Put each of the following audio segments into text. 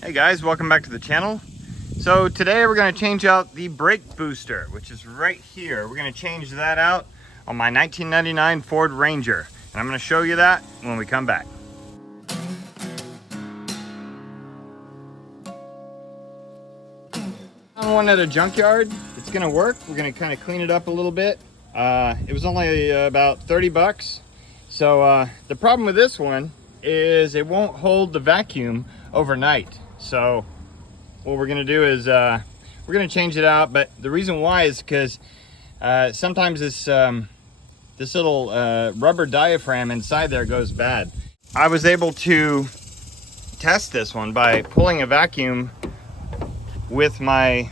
Hey guys, welcome back to the channel. So today we're going to change out the brake booster, which is right here. We're going to change that out on my 1999 Ford Ranger. And I'm going to show you that when we come back. On one at a junkyard. It's going to work. We're going to kind of clean it up a little bit. It was only about 30 bucks. So the problem with this one is it won't hold the vacuum overnight. So what we're going to do is we're going to change it out. But the reason why is because sometimes this little rubber diaphragm inside there goes bad. I was able to test this one by pulling a vacuum with my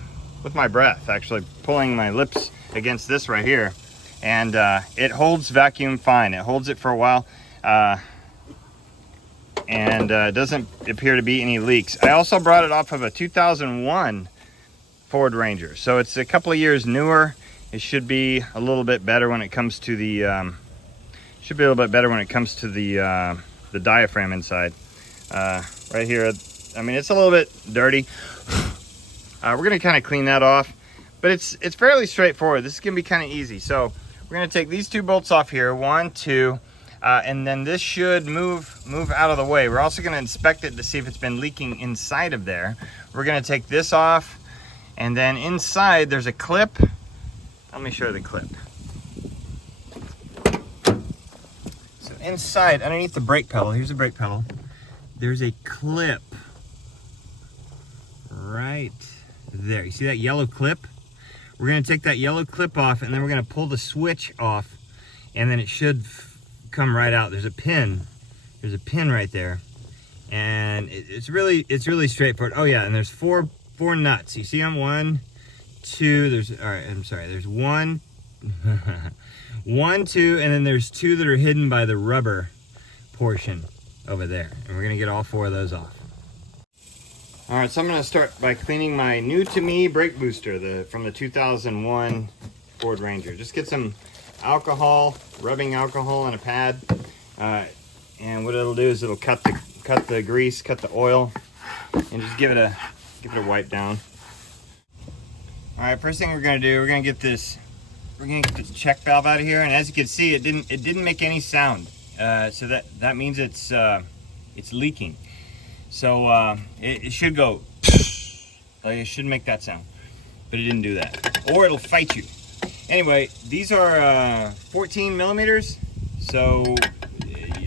breath, actually pulling my lips against this right here, and it holds vacuum fine. It holds it for a while, and doesn't appear to be any leaks. I also brought it off of a 2001 Ford Ranger, so it's a couple of years newer. It should be a little bit better when it comes to the the diaphragm inside. Right here, I mean, it's a little bit dirty. We're gonna kind of clean that off, but it's fairly straightforward. This is gonna be kind of easy. So we're gonna take these two bolts off here, 1, 2, and then this should move out of the way. We're also gonna inspect it to see if it's been leaking inside of there. We're gonna take this off, and then inside there's a clip. Let me show you the clip. So inside, underneath the brake pedal, here's the brake pedal, there's a clip right there. You see that yellow clip? We're going to take that yellow clip off, and then we're going to pull the switch off, and then it should come right out. There's a pin right there, and it's really straightforward. Oh yeah, and there's four nuts. You see them? 1, 2, there's 1 1, 2, and then there's 2 that are hidden by the rubber portion over there, and we're going to get all 4 of those off. All right, so I'm going to start by cleaning my new to me brake booster from the 2001 Ford Ranger. Just get some alcohol, rubbing alcohol on a pad, and what it'll do is it'll cut the grease, cut the oil, and just give it a wipe down. All right, first thing we're going to do, we're going to get this check valve out of here, and as you can see, it didn't make any sound, so that means it's leaking. So it should go, like it should make that sound, but it didn't do that, or it'll fight you. Anyway, these are 14 millimeters, so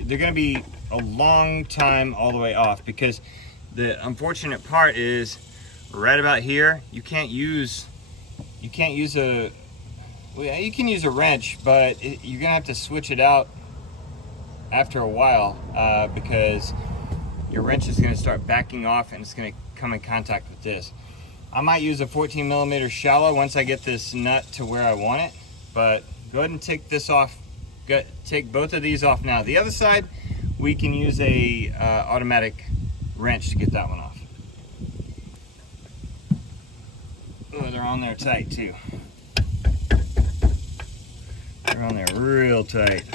they're going to be a long time all the way off, because the unfortunate part is right about here. You can use a wrench, but you're gonna have to switch it out after a while, because your wrench is going to start backing off and it's going to come in contact with this. I might use a 14 millimeter shallow once I get this nut to where I want it, but go ahead and take this off. Take both of these off now. The other side, we can use a automatic wrench to get that one off. Oh, they're on there tight too. They're on there real tight.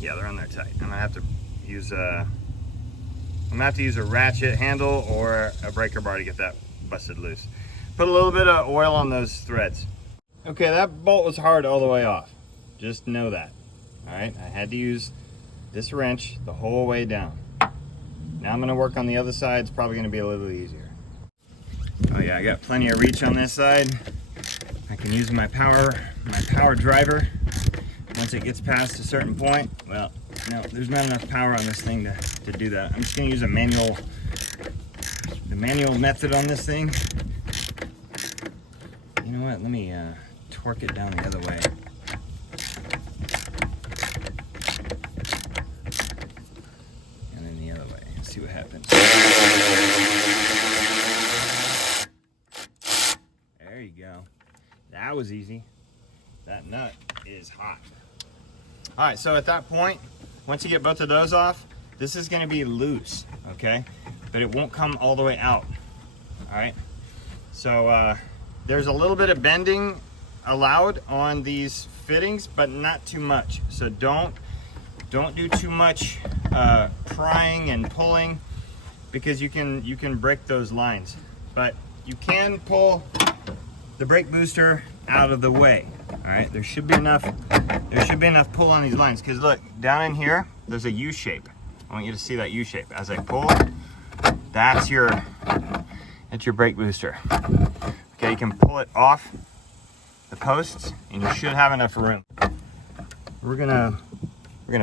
Yeah, they're on there tight. I'm gonna have to use a ratchet handle or a breaker bar to get that busted loose. Put a little bit of oil on those threads. Okay, that bolt was hard all the way off. Just know that. All right, I had to use this wrench the whole way down. Now I'm gonna work on the other side. It's probably gonna be a little easier. Oh yeah, I got plenty of reach on this side. I can use my power driver. Once it gets past a certain point, well, no, there's not enough power on this thing to do that. I'm just gonna use the manual method on this thing. You know what, let me torque it down the other way. And then the other way, let's see what happens. There you go. That was easy. That nut is hot. All right, so at that point, once you get both of those off, this is gonna be loose, okay? But it won't come all the way out, all right? So there's a little bit of bending allowed on these fittings, but not too much. So don't do too much prying and pulling, because you can break those lines. But you can pull the brake booster out of the way. All right, there should be enough pull on these lines, because look, down in here there's a U shape. I want you to see that U shape. As I pull, that's your brake booster. Okay, you can pull it off the posts and you should have enough room. We're gonna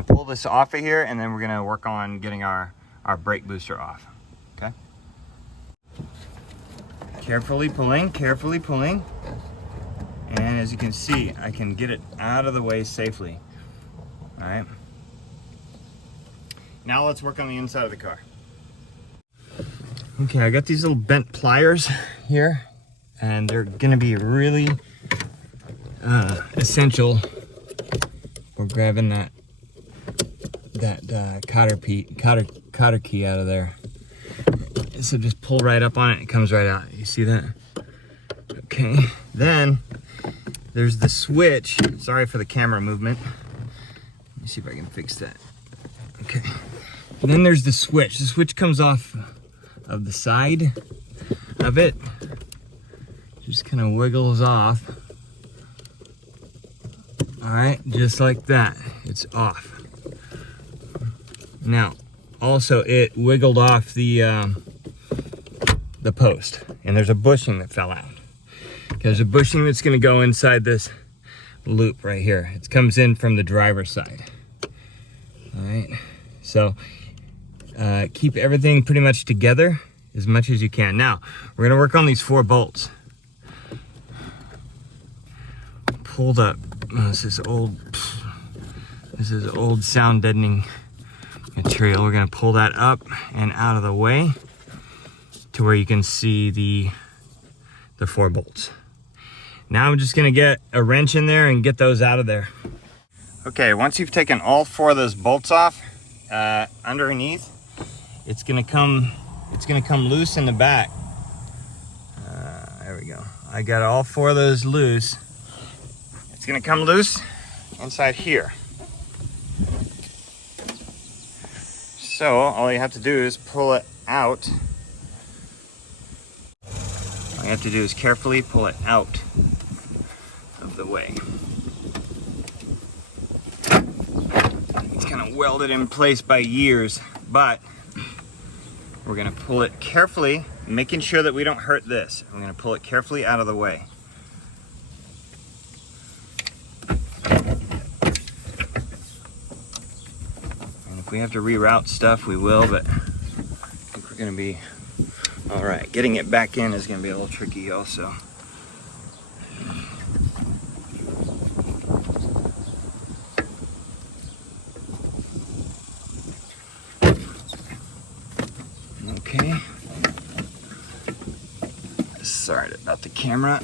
pull this off of here, and then we're gonna work on getting our brake booster off. Okay, carefully pulling, and as you can see, I can get it out of the way safely. All right, now let's work on the inside of the car. Okay, I got these little bent pliers here, and they're gonna be really essential for grabbing that cotter key out of there. So just pull right up on it, it comes right out. You see that? Okay, then there's the switch. Sorry for the camera movement. Let me see if I can fix that. Okay, and then there's the switch. The switch comes off of the side of it. Just kind of wiggles off. All right, just like that, it's off. Now, also it wiggled off the post, and there's a bushing that fell out. There's a bushing that's gonna go inside this loop right here. It comes in from the driver's side. All right, so keep everything pretty much together as much as you can. Now, we're gonna work on these 4 bolts. Pulled up. This is old sound deadening material. We're gonna pull that up and out of the way to where you can see the 4 bolts. Now I'm just gonna get a wrench in there and get those out of there. Okay, once you've taken all 4 of those bolts off, underneath, it's gonna come loose in the back. There we go. I got all 4 of those loose. It's gonna come loose inside here. So all you have to do is pull it out. All you have to do is carefully pull it out of the way. It's kind of welded in place by years, but we're gonna pull it carefully, making sure that we don't hurt this. I'm gonna pull it carefully out of the way. If we have to reroute stuff, we will, but I think we're gonna be all right. Getting it back in is gonna be a little tricky also. Okay. Sorry about the camera.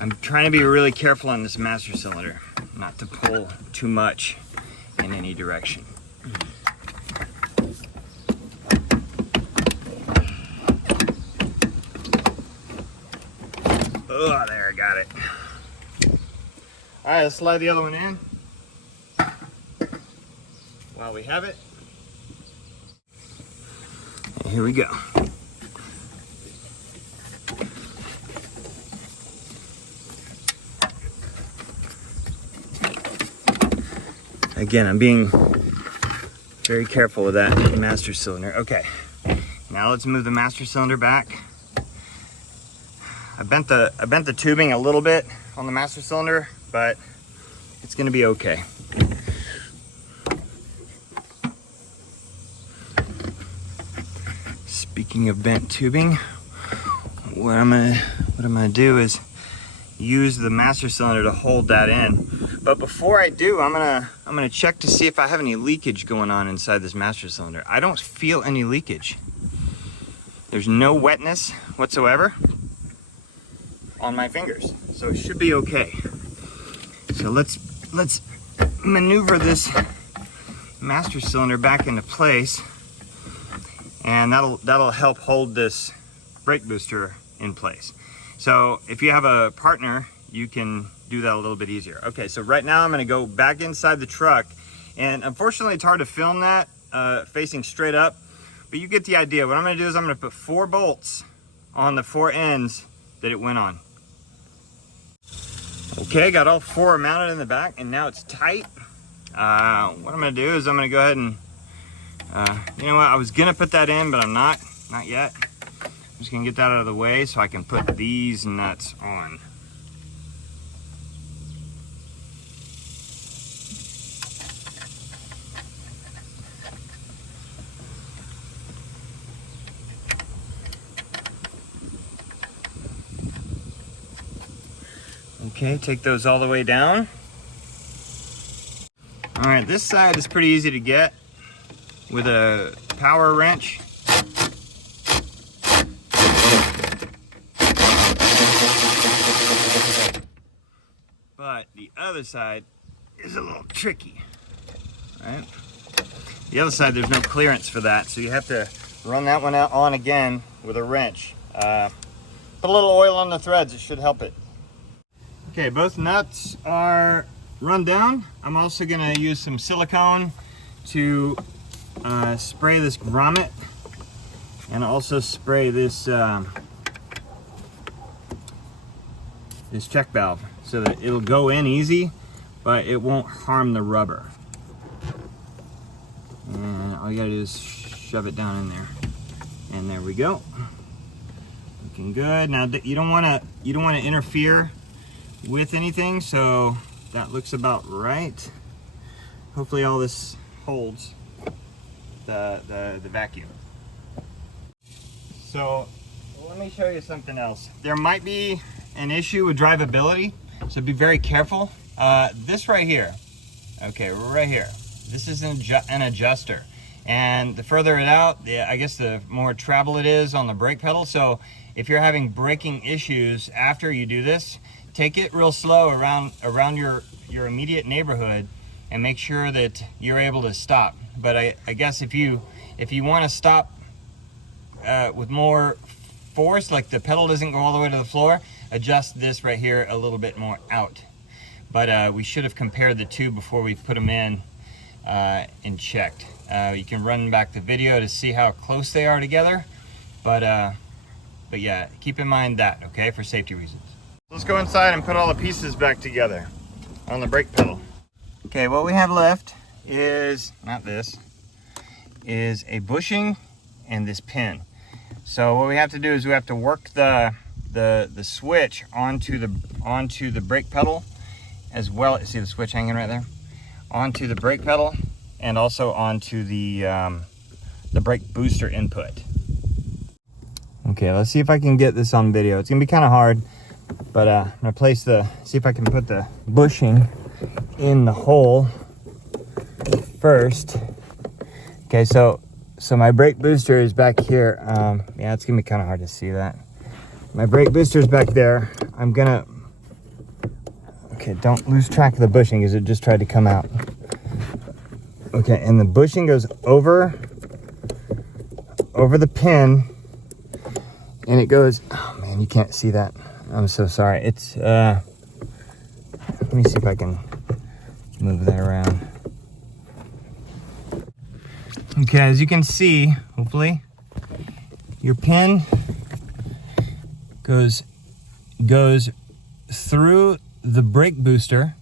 I'm trying to be really careful on this master cylinder, not to pull too much in any direction. Oh, there, I got it. All right, let's slide the other one in while we have it. And here we go. Again, I'm being very careful with that master cylinder. Okay, now let's move the master cylinder back. I bent the tubing a little bit on the master cylinder, but it's gonna be okay. Speaking of bent tubing, what I'm gonna do is use the master cylinder to hold that in. But before I do, I'm gonna check to see if I have any leakage going on inside this master cylinder. I don't feel any leakage. There's no wetness whatsoever on my fingers, so it should be okay. So let's maneuver this master cylinder back into place, and that'll help hold this brake booster in place. So if you have a partner, you can do that a little bit easier. Okay, so right now I'm gonna go back inside the truck, and unfortunately it's hard to film that facing straight up, but you get the idea. What I'm gonna do is I'm gonna put 4 bolts on the 4 ends that it went on. Okay, got all 4 mounted in the back, and now it's tight. What I'm gonna do is I'm gonna go ahead and, you know what, I was gonna put that in, but I'm not yet. I'm just gonna get that out of the way so I can put these nuts on. Okay, take those all the way down. All right, this side is pretty easy to get with a power wrench. But the other side is a little tricky, right? The other side, there's no clearance for that, so you have to run that one out on again with a wrench. Put a little oil on the threads, it should help it. Okay, both nuts are run down. I'm also gonna use some silicone to spray this grommet, and also spray this this check valve so that it'll go in easy, but it won't harm the rubber. And all you gotta do is shove it down in there, and there we go. Looking good. Now you don't want to interfere with anything, so that looks about right. Hopefully all this holds the vacuum. So let me show you something else. There might be an issue with drivability, so be very careful. This right here, okay, right here, this is an adjuster, and the further it out, I guess the more travel it is on the brake pedal. So if you're having braking issues after you do this, take it real slow around your immediate neighborhood and make sure that you're able to stop. But I guess if you want to stop with more force, like the pedal doesn't go all the way to the floor, adjust this right here a little bit more out. But we should have compared the two before we put them in and checked. You can run back the video to see how close they are together, but yeah, keep in mind that, okay, for safety reasons. Let's go inside and put all the pieces back together on the brake pedal. Okay, what we have left is, not this, is a bushing and this pin. So what we have to do is we have to work the switch onto the brake pedal as well. See the switch hanging right there? Onto the brake pedal and also onto the brake booster input. Okay, let's see if I can get this on video. It's gonna be kind of hard. But I'm gonna see if I can put the bushing in the hole first. Okay, so my brake booster is back here. Yeah, it's gonna be kind of hard to see that. My brake booster is back there. Okay, don't lose track of the bushing because it just tried to come out. Okay, and the bushing goes over the pin, and it goes, oh man, you can't see that. I'm so sorry. It's, let me see if I can move that around. Okay, as you can see, hopefully, your pin goes through the brake booster.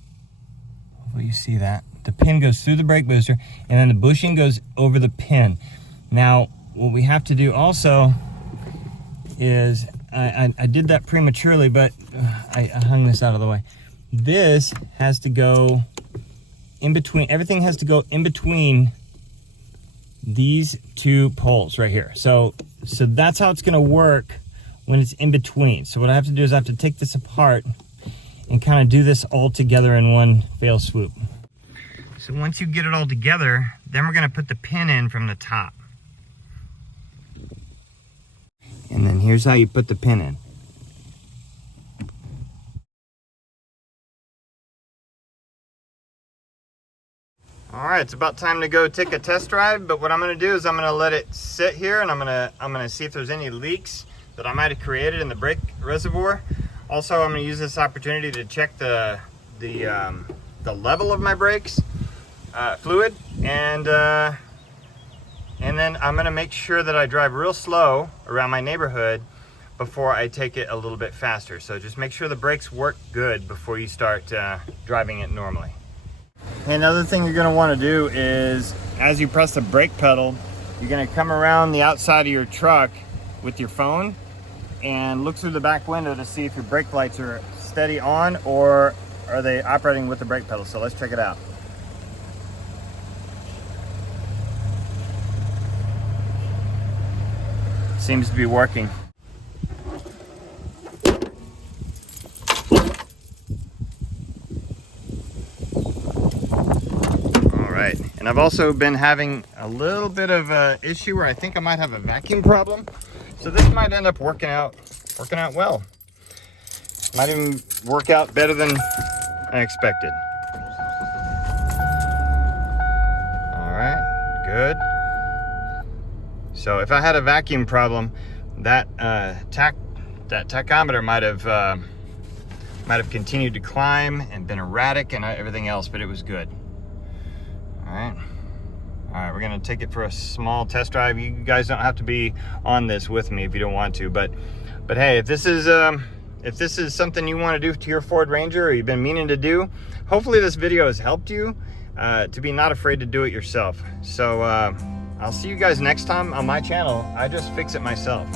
Hopefully you see that. The pin goes through the brake booster, and then the bushing goes over the pin. Now, what we have to do also is, I did that prematurely, but I hung this out of the way. This has to go in between, everything has to go in between these two poles right here. So that's how it's gonna work when it's in between. So what I have to do is I have to take this apart and kind of do this all together in one fell swoop. So once you get it all together, then we're gonna put the pin in from the top. And then here's how you put the pin in. All right, it's about time to go take a test drive, but what I'm gonna do is I'm gonna let it sit here, and I'm gonna see if there's any leaks that I might have created in the brake reservoir. Also, I'm going to use this opportunity to check the level of my brakes fluid, and then I'm going to make sure that I drive real slow around my neighborhood before I take it a little bit faster. So just make sure the brakes work good before you start driving it normally. Another thing you're going to want to do is, as you press the brake pedal, you're going to come around the outside of your truck with your phone and look through the back window to see if your brake lights are steady on or are they operating with the brake pedal. So let's check it out. Seems to be working. And I've also been having a little bit of an issue where I think I might have a vacuum problem. So this might end up working out well. Might even work out better than I expected. All right, good. So if I had a vacuum problem, that tachometer might have continued to climb and been erratic and everything else, but it was good. All right, we're gonna take it for a small test drive. You guys don't have to be on this with me if you don't want to, but hey, if this is something you want to do to your Ford Ranger or you've been meaning to do, hopefully this video has helped you to be not afraid to do it yourself. So I'll see you guys next time on my channel. I just fix it myself.